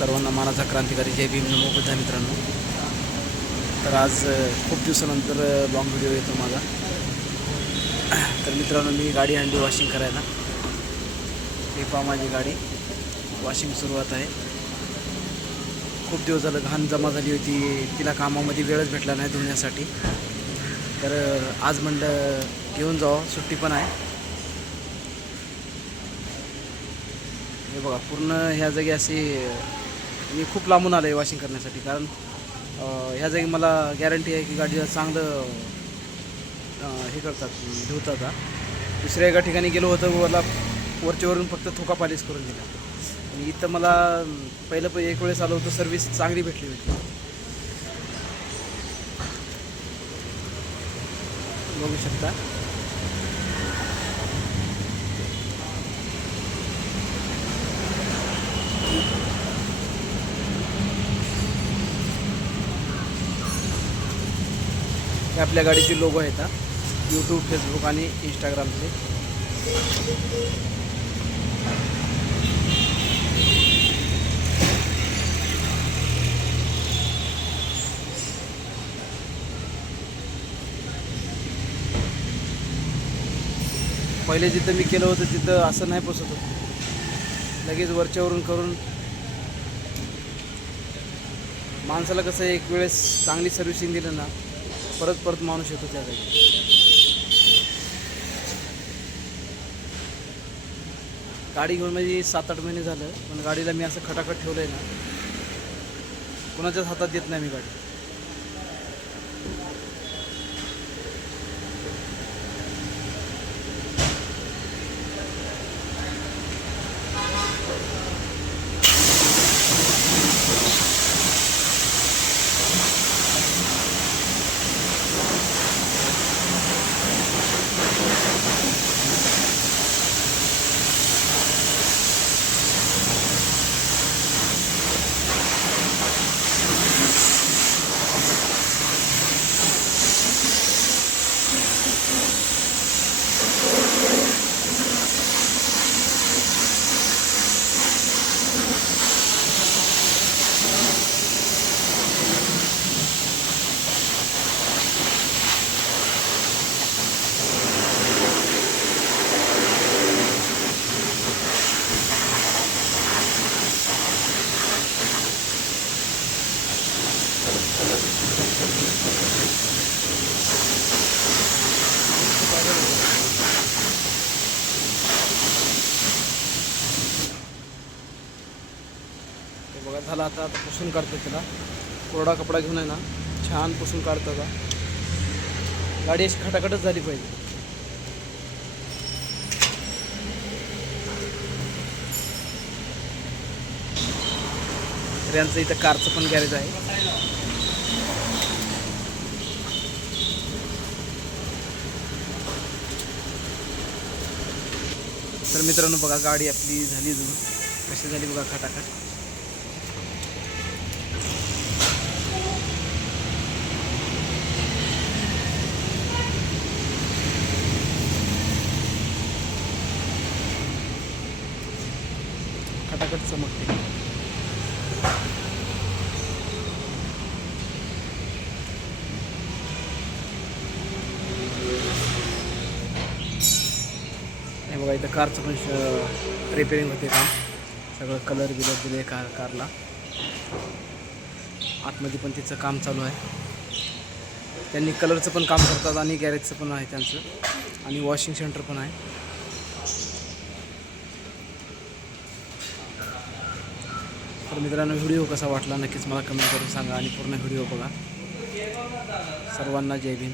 सर्वांना मानाचा क्रांतिकारी जय भीम नमो बुद्धाय मित्रांनो. तर आज खूप दिवसानंतर लॉंग व्हिडिओ येतो माझा. तर मित्रांनो, मी गाडी आणली वॉशिंग करायला. हे पहा, माझी गाडी वॉशिंग सुरुवात आहे. खूप दिवस झालं घाण जमा झाली होती, तिला कामामध्ये वेळच भेटला नाही धुण्यासाठी. तर आज म्हणलं घेऊन जावं, सुट्टी पण आहे. हे बघा, पूर्ण ह्या जागी अशी मी खूप लांबून आलो आहे वॉशिंग करण्यासाठी. कारण ह्या जागी मला गॅरंटी आहे की गाडीला चांगलं हे करतात, धुतात. दुसऱ्या एका ठिकाणी गेलो होतं, मला वरच्यावरून फक्त थोका पॉलिश करून दिला. आणि इथं मला पहिलं एक वेळेस आलो होतं, सर्व्हिस चांगली भेटली होती. बघू शकता. हे आपल्या गाडीचे लोगो आहेत, यूट्यूब, फेसबुक आणि इंस्टाग्रामचे. पहिले जिथं मी केलं होतं तिथं असं नाही पोचत होतं, लगेच वरच्यावरून करून. माणसाला कसं एक वेळेस चांगली सर्व्हिसिंग दिलं ना, परत परत माणूस येतो त्या जागी. गाडी घेऊन म्हणजे 7-8 महिने झालं, पण गाडीला मी असं खटाखट ठेवलं आहे ना, कोणाच्याच हातात देत नाही मी गाडी. बघा, झाला आता पुसून काढतो त्याला. कोरडा कपडा घेऊन आहे ना, छान पुसून काढतो. का गाडी अशी खटाखटच झाली पाहिजे. तर यांचं इथं कारचं पण गॅरेज आहे. तर मित्रांनो बघा, गाडी आपली झाली धुवून. कशी झाली बघा, खटाखट. खटाखट चमकते. हे बघा, इथं कारचं पण रिपेअरिंग होते काम. सगळं कलर बिलर दिले कारला. आतमध्ये पण तिचं काम चालू आहे. त्यांनी कलरचं पण काम करतात आणि गॅरेजचं पण आहे त्यांचं, आणि वॉशिंग सेंटर पण आहे. तर मित्रांनो, व्हिडिओ कसा वाटला नक्कीच मला कमेंट करून सांगा, आणि पूर्ण व्हिडिओ बघा. सर्वांना जय भीम.